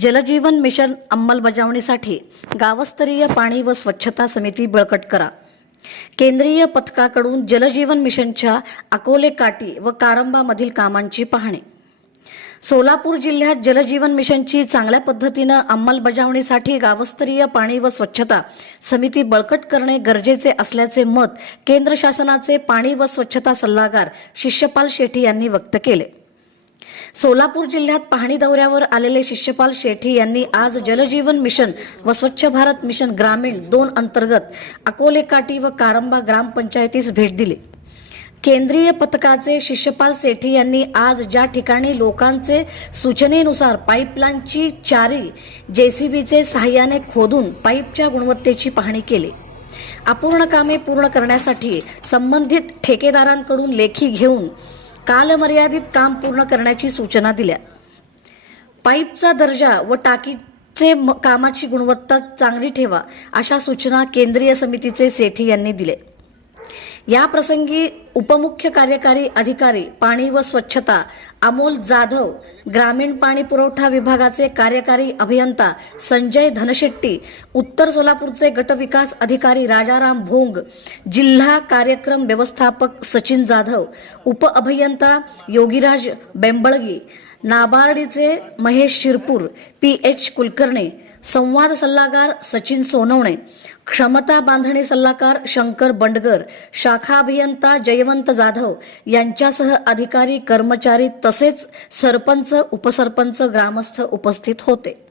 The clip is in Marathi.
जलजीवन मिशन अंमलबजावणीसाठी गावस्तरीय पाणी व स्वच्छता समिती बळकट करा. केंद्रीय पथकाकडून जलजीवन मिशनच्या अकोले काटी व कारंबामधील कामांची पाहणी. सोलापूर जिल्ह्यात जलजीवन मिशनची चांगल्या पद्धतीनं अंमलबजावणीसाठी गावस्तरीय पाणी व स्वच्छता समिती बळकट करणे गरजेचे असल्याचे मत केंद्र शासनाचे पाणी व स्वच्छता सल्लागार शिष्यपाल शेट्टी यांनी व्यक्त केले. सोलापूर जिल्ह्यात पाहणी दौऱ्यावर आलेले शिष्यपाल शेठी यांनी आज जलजीवन मिशन व स्वच्छ भारत मिशन ग्रामीण दोन अंतर्गत अकोले काटी व कारंबा ग्रामपंचायतीस भेट दिली. केंद्रीय पथकाचे शिष्यपाल सेठी यांनी आज ज्या ठिकाणी लोकांचे सूचनेनुसार पाईपलाईनची चारी जेसीबीचे सहाय्याने खोदून पाईपच्या गुणवत्तेची पाहणी केली. अपूर्ण कामे पूर्ण करण्यासाठी संबंधित ठेकेदारांकडून लेखी घेऊन कालमर्यादित काम पूर्ण करण्याची सूचना दिल्या. पाईपचा दर्जा व टाकीचे म- कामाची गुणवत्ता चांगली ठेवा अशा सूचना केंद्रीय समितीचे सेठी यांनी दिले या प्रसंगी उपमुख्य कार्यकारी अधिकारी पाणी व स्वच्छता अमोल जाधव ग्रामीण पाणी पुरवठा विभागाचे कार्यकारी अभियंता संजय धनशेट्टी उत्तर सोलापूरचे गटविकास अधिकारी राजाराम भोंग जिल्हा कार्यक्रम व्यवस्थापक सचिन जाधव उपअभियंता योगीराज बेंबळगी नाबार्डीचे महेश शिरपूर पी एच कुलकर्णी संवाद सल्लागार सचिन सोनवणे क्षमता बांधणी सल्लागार शंकर बंडगर शाखा अभियंता जयवंत जाधव यांच्यासह अधिकारी कर्मचारी तसेच सरपंच उपसरपंच ग्रामस्थ उपस्थित होते.